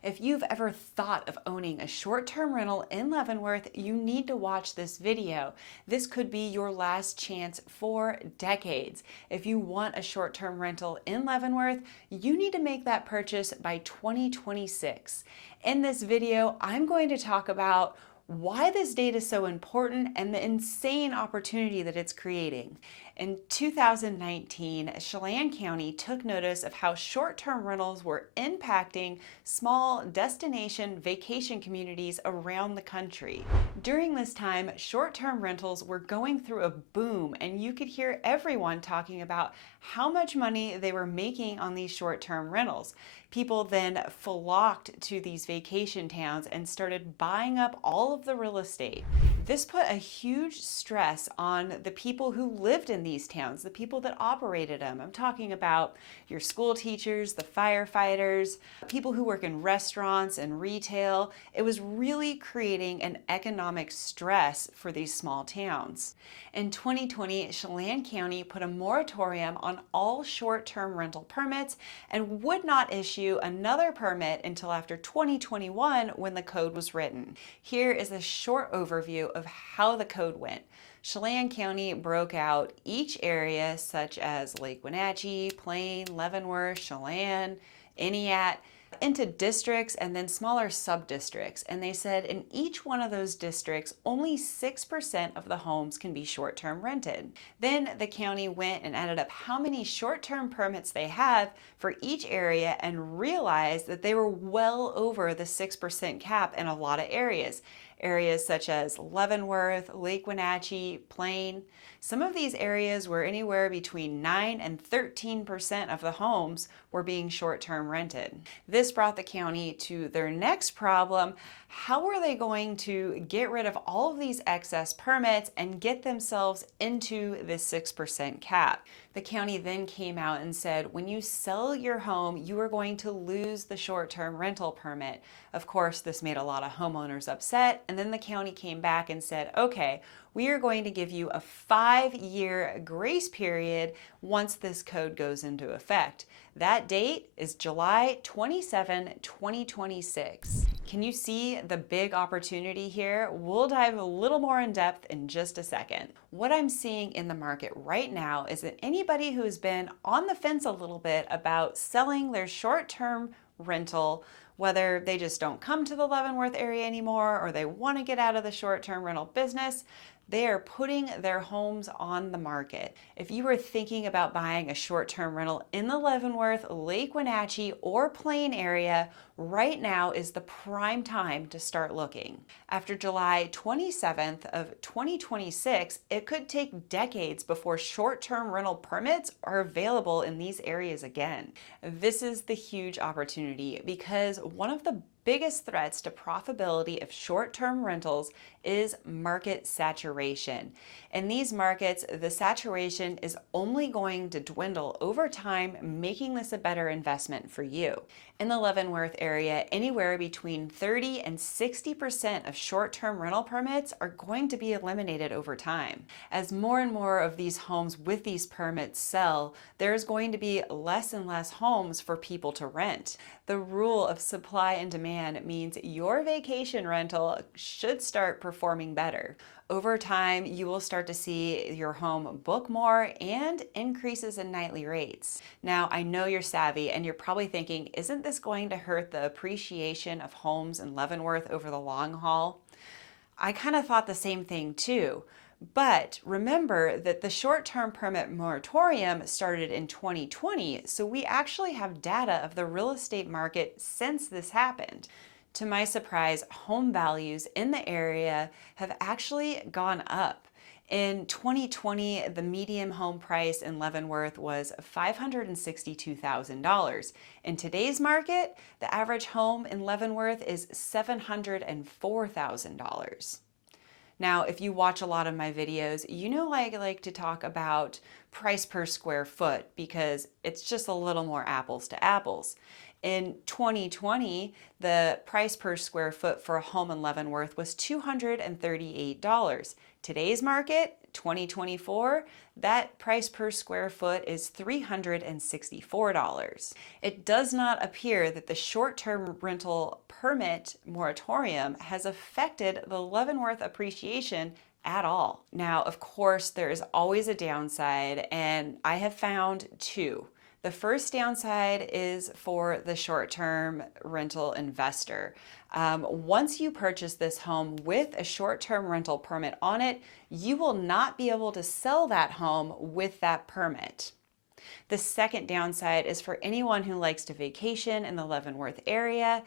If you've ever thought of owning a short-term rental in Leavenworth, you need to watch this video. This could be your last chance for decades. If you want a short-term rental in Leavenworth, you need to make that purchase by 2026. In this video, I'm going to talk about why this date is so important and the insane opportunity that it's creating. In 2019, Chelan County took notice of how short-term rentals were impacting small destination vacation communities around the country. During this time, short-term rentals were going through a boom, and you could hear everyone talking about how much money they were making on these short-term rentals. People then flocked to these vacation towns and started buying up all of the real estate. This put a huge stress on the people who lived in these towns, the people that operated them. I'm talking about your school teachers, the firefighters, people who work in restaurants and retail. It was really creating an economic stress for these small towns. In 2020, Chelan County put a moratorium on all short-term rental permits and would not issue another permit until after 2021 when the code was written. Here is a short overview of how the code went. Chelan County broke out each area such as Lake Wenatchee, Plain, Leavenworth, Chelan, Entiat, into districts and then smaller sub-districts. And they said in each one of those districts, only 6% of the homes can be short-term rented. Then the county went and added up how many short-term permits they have for each area and realized that they were well over the 6% cap in a lot of areas. Areas such as Leavenworth, Lake Wenatchee, Plain. Some of these areas were anywhere between 9 and 13% of the homes were being short-term rented. This brought the county to their next problem. How were they going to get rid of all of these excess permits and get themselves into this 6% cap? The county then came out and said, when you sell your home, you are going to lose the short-term rental permit. Of course, this made a lot of homeowners upset, and then the county came back and said, okay, we are going to give you a 5-year grace period once this code goes into effect. That date is July 27, 2026. Can you see the big opportunity here? We'll dive a little more in depth in just a second. What I'm seeing in the market right now is that anybody who has been on the fence a little bit about selling their short-term rental, whether they just don't come to the Leavenworth area anymore or they want to get out of the short-term rental business, they are putting their homes on the market. If you were thinking about buying a short-term rental in the Leavenworth, Lake Wenatchee, or Plain area, right now is the prime time to start looking. After July 27th of 2026, it could take decades before short-term rental permits are available in these areas again. This is the huge opportunity because one of the biggest threats to profitability of short-term rentals is market saturation. In these markets, the saturation is only going to dwindle over time, making this a better investment for you. In the Leavenworth area, anywhere between 30 and 60% of short-term rental permits are going to be eliminated over time. As more and more of these homes with these permits sell, there's going to be less and less homes for people to rent. The rule of supply and demand means your vacation rental should start performing better. Over time, you will start to see your home book more and increases in nightly rates. Now, I know you're savvy and you're probably thinking, isn't this going to hurt the appreciation of homes in Leavenworth over the long haul? I kind of thought the same thing too. But remember that the short-term permit moratorium started in 2020, so we actually have data of the real estate market since this happened. To my surprise, home values in the area have actually gone up. In 2020, the median home price in Leavenworth was $562,000. In today's market, the average home in Leavenworth is $704,000. Now, if you watch a lot of my videos, you know I like to talk about price per square foot because it's just a little more apples to apples. In 2020, the price per square foot for a home in Leavenworth was $238. Today's market, 2024, that price per square foot is $364. It does not appear that the short-term rental permit moratorium has affected the Leavenworth appreciation at all. Now, of course, there is always a downside, and I have found two. The first downside is for the short-term rental investor. Once you purchase this home with a short-term rental permit on it, you will not be able to sell that home with that permit. The second downside is for anyone who likes to vacation in the Leavenworth area.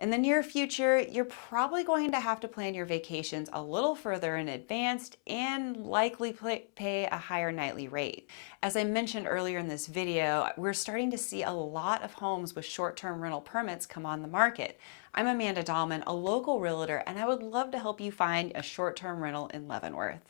In the near future, you're probably going to have to plan your vacations a little further in advance and likely pay a higher nightly rate. As I mentioned earlier in this video, we're starting to see a lot of homes with short-term rental permits come on the market. I'm Amanda Dallman, a local realtor, and I would love to help you find a short-term rental in Leavenworth.